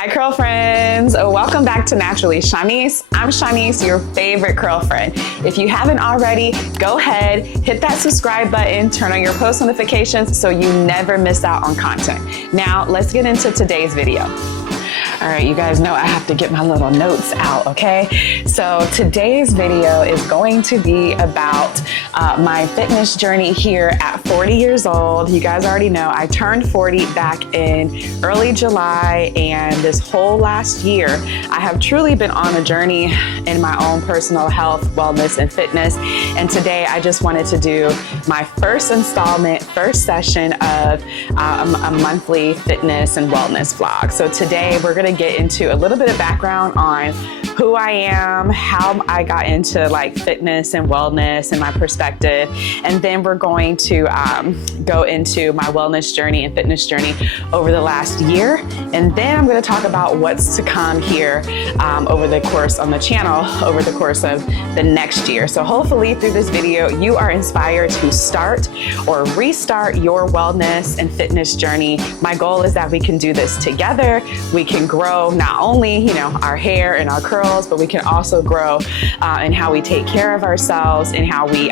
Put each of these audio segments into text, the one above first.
Hi curl friends, welcome back to Naturally Shanice. I'm Shanice, your favorite curl friend. If you haven't already, go ahead, hit that subscribe button, turn on your post notifications so you never miss out on content. Now let's get into today's video. All right, you guys know I have to get my little notes out, okay? So today's video is going to be about my fitness journey here at 40 years old. You guys already know I turned 40 back in early July, and this whole last year, I have truly been on a journey in my own personal health, wellness, and fitness. And today I just wanted to do my first installment, first session of a monthly fitness and wellness vlog. So today we're gonna get into a little bit of background on who I am, how I got into like fitness and wellness and my perspective. And then we're going to go into my wellness journey and fitness journey over the last year. And then I'm going to talk about what's to come here over the course on the channel over the course of the next year. So hopefully through this video, you are inspired to start or restart your wellness and fitness journey. My goal is that we can do this together. We can grow not only, you know, our hair and our curls, but we can also grow in how we take care of ourselves and how we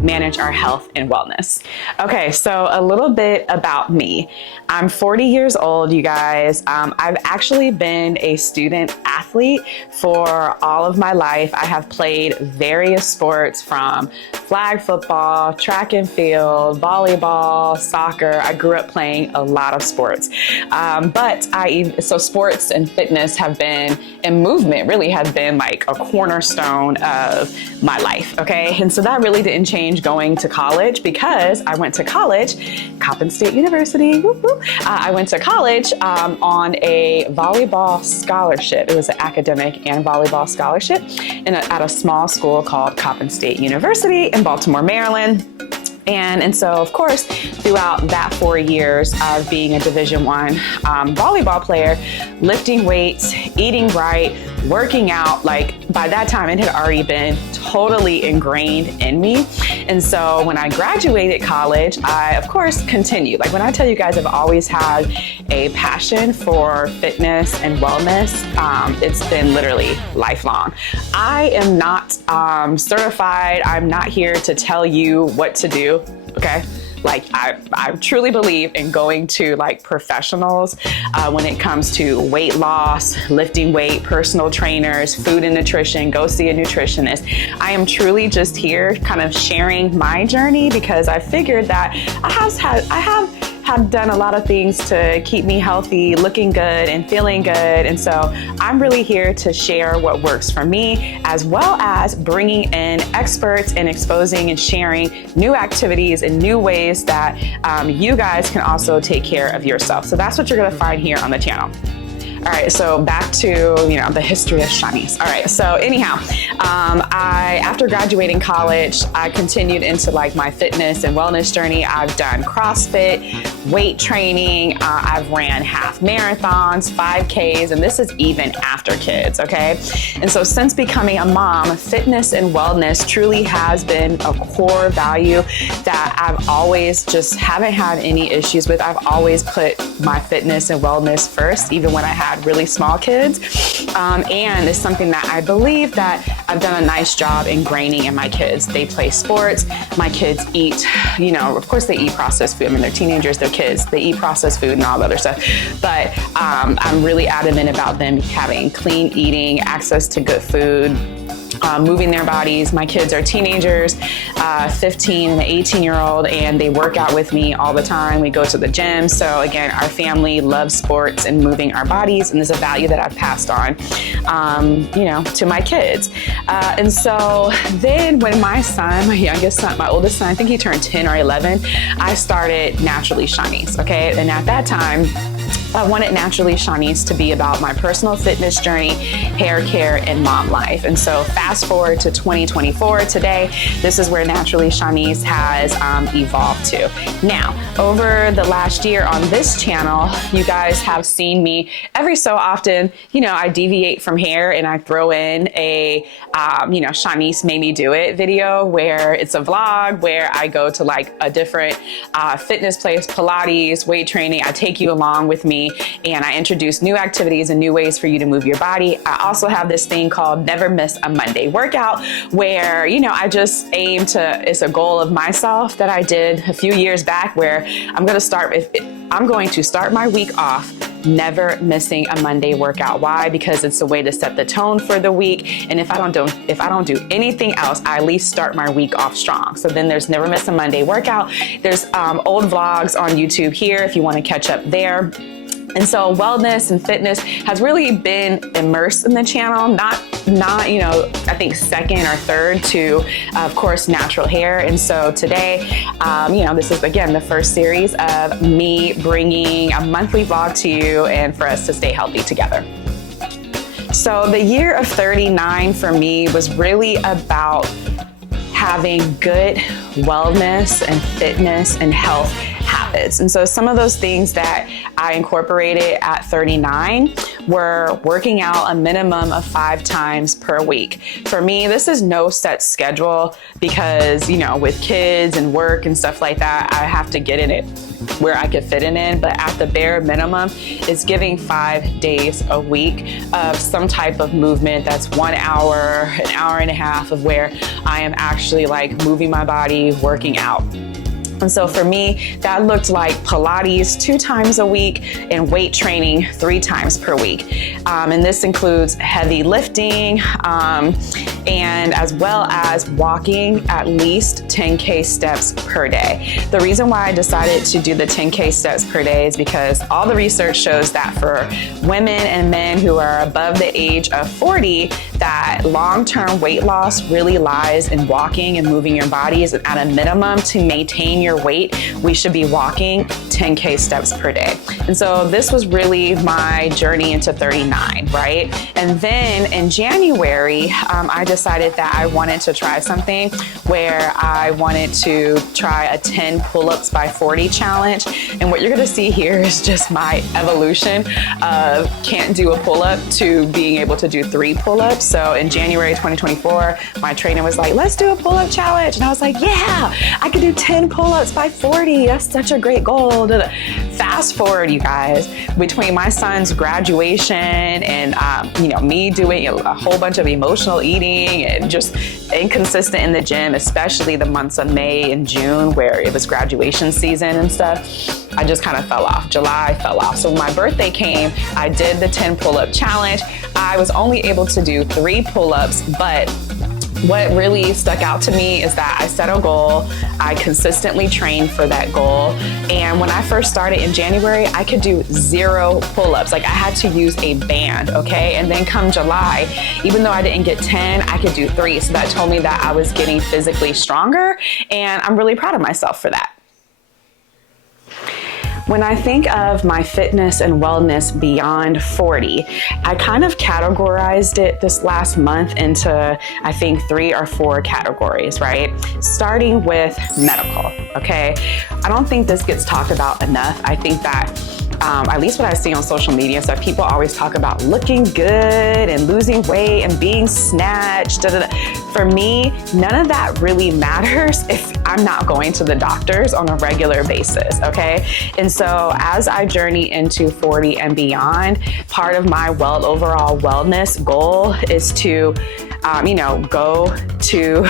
manage our health and wellness. Okay, so a little bit about me. I'm 40 years old, you guys. I've actually been a student athlete for all of my life. I have played various sports from flag football, track and field, volleyball, soccer. I grew up playing a lot of sports. So sports and fitness have been, and movement really have been like a cornerstone of my life, okay? And so that really didn't change going to college because I went to college, Coppin State University, whoop, whoop. I went to college on a volleyball scholarship. It was an academic and volleyball scholarship at a small school called Coppin State University in Baltimore, Maryland. And so, of course, throughout that 4 years of being a Division I volleyball player, lifting weights, eating right, working out, like by that time it had already been totally ingrained in me. And so when I graduated college, I, of course, continued. Like when I tell you guys I've always had a passion for fitness and wellness, it's been literally lifelong. I am not certified. I'm not here to tell you what to do. Okay. Like I truly believe in going to like professionals when it comes to weight loss, lifting weight, personal trainers, food and nutrition, go see a nutritionist. I am truly just here kind of sharing my journey because I figured that I have done a lot of things to keep me healthy, looking good and feeling good. And so I'm really here to share what works for me, as well as bringing in experts and exposing and sharing new activities and new ways that you guys can also take care of yourself. So that's what you're gonna find here on the channel. All right, so back to, the history of Shanice. All right, so anyhow, after graduating college, I continued into like my fitness and wellness journey. I've done CrossFit, weight training. I've ran half marathons, 5Ks, and this is even after kids, okay? And so since becoming a mom, fitness and wellness truly has been a core value that I've always just haven't had any issues with. I've always put my fitness and wellness first, even when I had really small kids. And it's something that I believe that I've done a nice job ingraining in my kids. They play sports. My kids eat, of course they eat processed food. I mean, they're teenagers, they're kids. They eat processed food and all the other stuff. But I'm really adamant about them having clean eating, access to good food, moving their bodies. My kids are teenagers, 15 and 18-year-old, and they work out with me all the time. We go to the gym. So again, our family loves sports and moving our bodies, and there's a value that I've passed on, to my kids. And so then when my son, my youngest son, my oldest son, I think he turned 10 or 11, I started Naturally Shanice, okay? And at that time, I wanted Naturally Shanice to be about my personal fitness journey, hair care, and mom life. And so fast forward to 2024, today, this is where Naturally Shanice has evolved to. Now, over the last year on this channel, you guys have seen me every so often, I deviate from hair and I throw in a, Shanice Made Me Do It video where it's a vlog where I go to like a different fitness place, Pilates, weight training. I take you along with me journey, and I introduce new activities and new ways for you to move your body. I also have this thing called Never Miss a Monday Workout, where, I just aim to, it's a goal of myself that I did a few years back, where I'm going to start my week off never missing a Monday workout. Why? Because it's a way to set the tone for the week. And if I don't do anything else, I at least start my week off strong. So then there's Never Miss a Monday Workout. There's old vlogs on YouTube here if you want to catch up there. And so wellness and fitness has really been immersed in the channel, not I think second or third to, of course, natural hair. And so today, this is again the first series of me bringing a monthly vlog to you and for us to stay healthy together. So the year of 39 for me was really about having good wellness and fitness and health habits. And so some of those things that I incorporated at 39 were working out a minimum of 5 times per week. For me, this is no set schedule because, with kids and work and stuff like that, I have to get in it where I could fit it in. But at the bare minimum, it's giving 5 days a week of some type of movement that's 1 hour, an hour and a half of where I am actually moving my body, working out. And so for me, that looked like Pilates 2 times a week and weight training 3 times per week. And this includes heavy lifting and as well as walking at least 10K steps per day. The reason why I decided to do the 10K steps per day is because all the research shows that for women and men who are above the age of 40, that long-term weight loss really lies in walking and moving your bodies. At a minimum, to maintain your weight, we should be walking 10K steps per day. And so this was really my journey into 39, right? And then in January, I decided that I wanted to try something where I wanted to try a 10 pull-ups by 40 challenge. And what you're gonna see here is just my evolution of can't do a pull-up to being able to do 3 pull-ups. So in January 2024, my trainer was like, let's do a pull-up challenge. And I was like, yeah, I could do 10 pull-ups by 40. That's such a great goal. Fast forward, you guys, between my son's graduation and, me doing a whole bunch of emotional eating and just inconsistent in the gym, especially the months of May and June where it was graduation season and stuff, I just kind of fell off. July fell off. So when my birthday came, I did the 10 pull-up challenge. I was only able to do 3 pull-ups, but what really stuck out to me is that I set a goal, I consistently trained for that goal, and when I first started in January, I could do 0 pull-ups. I had to use a band, okay? And then come July, even though I didn't get 10, I could do 3. So that told me that I was getting physically stronger, and I'm really proud of myself for that. When I think of my fitness and wellness beyond 40, I kind of categorized it this last month into, I think, 3 or 4 categories, right? Starting with medical, okay? I don't think this gets talked about enough. I think that at least what I see on social media is that people always talk about looking good and losing weight and being snatched. For me, none of that really matters if I'm not going to the doctors on a regular basis, okay? And so as I journey into 40 and beyond, part of my overall wellness goal is to go to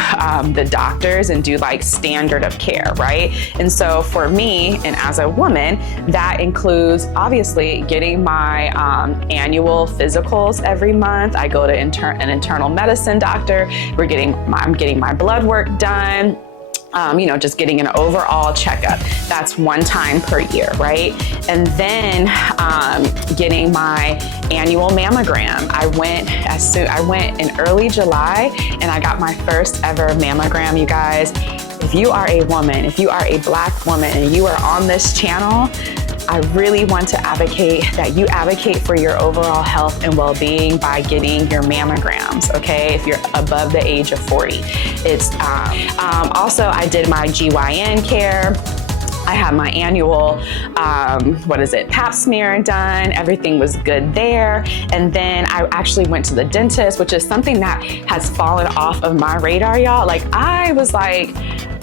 the doctors and do standard of care, right? And so for me, and as a woman, that includes obviously getting my annual physicals every month. I go to an internal medicine doctor. I'm getting my blood work done. Just getting an overall checkup. That's 1 time per year, right? And then getting my annual mammogram. I went in early July and I got my first ever mammogram, you guys. If you are a woman, if you are a Black woman and you are on this channel, I really want to advocate that you advocate for your overall health and well-being by getting your mammograms, okay? If you're above the age of 40. It's also, I did my GYN care. I had my annual, pap smear done. Everything was good there. And then I actually went to the dentist, which is something that has fallen off of my radar, y'all.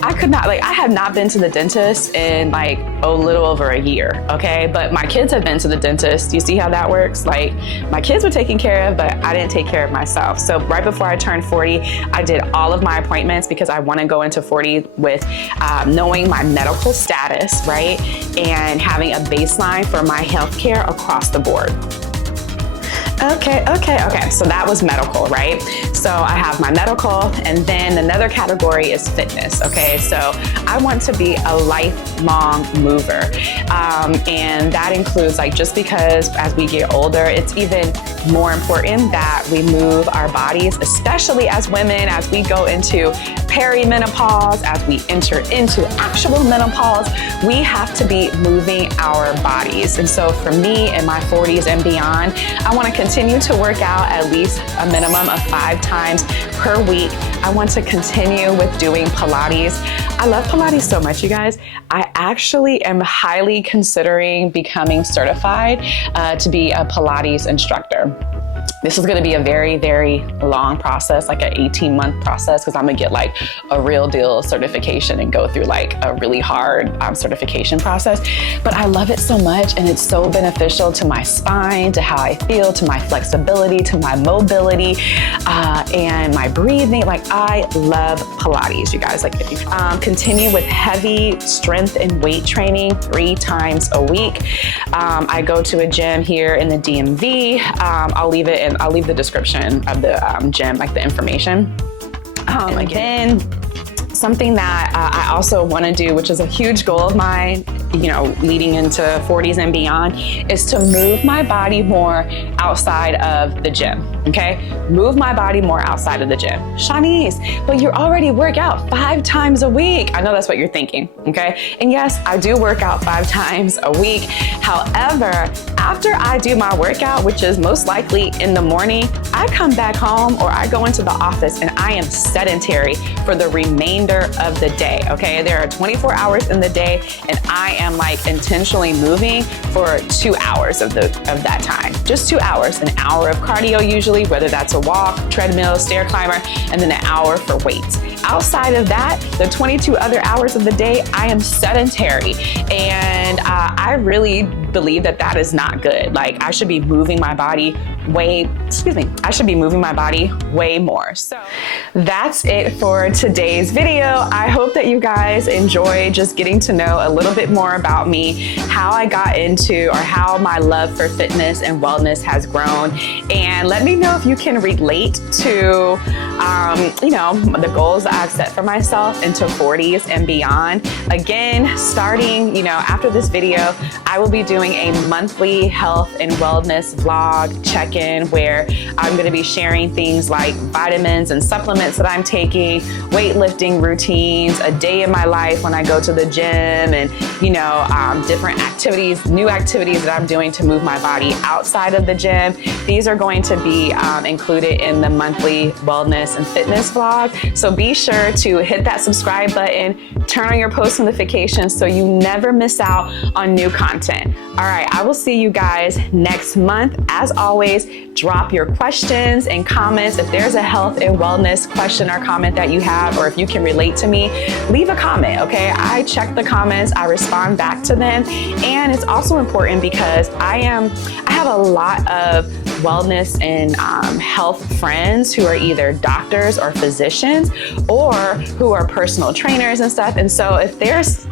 I could not, like, I have not been to the dentist in like a little over a year, okay? But my kids have been to the dentist. Do you see how that works? Like, my kids were taken care of, but I didn't take care of myself. So right before I turned 40, I did all of my appointments because I want to go into 40 with knowing my medical status, right? And having a baseline for my healthcare across the board. Okay, so that was medical, right? So I have my medical, and then another category is fitness, okay? So I want to be a lifelong mover. And that includes, like, just because as we get older, it's even more important that we move our bodies, especially as women, as we go into perimenopause, as we enter into actual menopause, we have to be moving our bodies. And so for me in my 40s and beyond, I want to continue to work out at least a minimum of 5 times per week. I want to continue with doing Pilates. I love Pilates so much, you guys. I actually am highly considering becoming certified to be a Pilates instructor. This is going to be a very, very long process, like an 18-month process, because I'm going to get like a real deal certification and go through like a really hard certification process. But I love it so much, and it's so beneficial to my spine, to how I feel, to my flexibility, to my mobility, and my breathing. Like, I love Pilates, you guys. Like, if you continue with heavy strength and weight training 3 times a week. I go to a gym here in the DMV. I'll leave the description of the gym, like the information. Again, something that I also want to do, which is a huge goal of mine, you know, leading into 40s and beyond, is to move my body more outside of the gym, okay? Move my body more outside of the gym. Shanice, but you already work out 5 times a week. I know that's what you're thinking, okay? And yes, I do work out 5 times a week. However, after I do my workout, which is most likely in the morning, I come back home or I go into the office and I am sedentary for the remainder of the day, okay? There are 24 hours in the day, and I am like intentionally moving for 2 hours of that time. Just 2 hours, an hour of cardio usually, whether that's a walk, treadmill, stair climber, and then an hour for weights. Outside of that, the 22 other hours of the day, I am sedentary. And I really believe that that is not good. Like, I should be moving my body way more. So that's it for today's video. I hope that you guys enjoyed just getting to know a little bit more about me, how I got into, or how my love for fitness and wellness has grown. And let me know if you can relate to, you know, the goals that I've set for myself into 40s and beyond. Again, starting, you know, after this video, I will be doing a monthly health and wellness vlog check-in where I'm going to be sharing things like vitamins and supplements that I'm taking, weightlifting routines, a day in my life when I go to the gym, and, you know, different activities, new activities that I'm doing to move my body outside of the gym. These are going to be included in the monthly wellness and fitness vlog. So be sure to hit that subscribe button, turn on your post notifications so you never miss out on new content. All right, I will see you guys next month. As always, drop your questions and comments. If there's a health and wellness question or comment that you have, or if you can relate to me, leave a comment, okay? I check the comments, I respond back to them. And it's also important because I have a lot of wellness and health friends who are either doctors or physicians, or who are personal trainers and stuff. And so if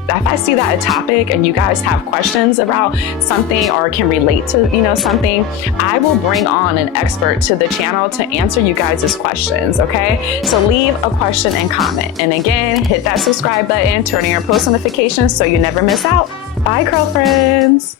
I see that a topic and you guys have questions about something or can relate to, you know, something, I will bring on an expert to the channel to answer you guys' questions, okay? So leave a question and comment. And again, hit that subscribe button, turn on your post notifications so you never miss out. Bye, girlfriends.